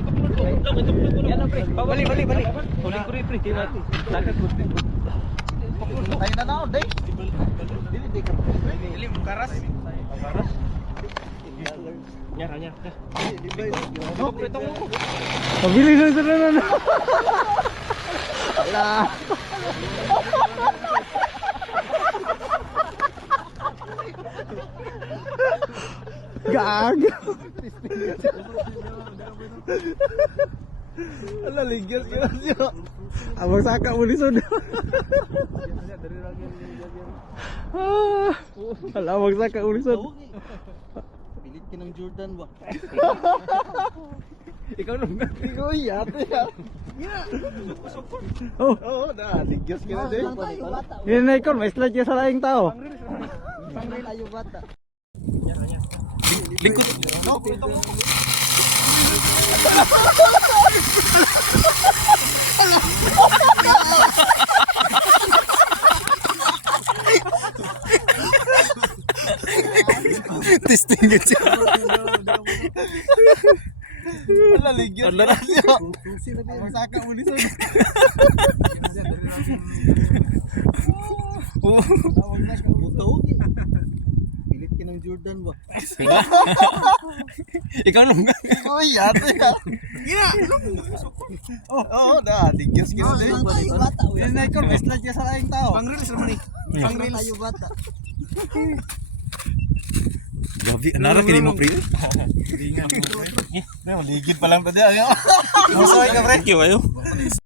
Yan pre. Balik. Tuling ko rin pre. Dagat ko. Tayo na na, day. Dili ka. Dili mo karas. Karas. Nyara. Pabilis na. Ala. Gag. Ala, ligyas ka na siya. Abang saka mo lisod. Ala, abang saka mo lisod. Pilit ka ng Jordan ba? Ikaw nung Ikaw yate ya. Oh, Oo, na, ligyas ka na din. yun na ikaw, may slide ka sa laing tao. Pangrin tayo bata. lingkod. Testing ka siya. Ala, ligyas ka na siya. Masaka mo lisod. Pilit ka ng Jordan ba? Ikaw nung Ikaw yate ya. Oo, na, ligyas ka na din. Yan na ikaw, may slide ka sa laing tao. pang-release naman eh. Pangrin tayo bata. Gabi, nara kini mo pre. Ligid pa lang pa din. Musoy ka pre. Thank you ayo.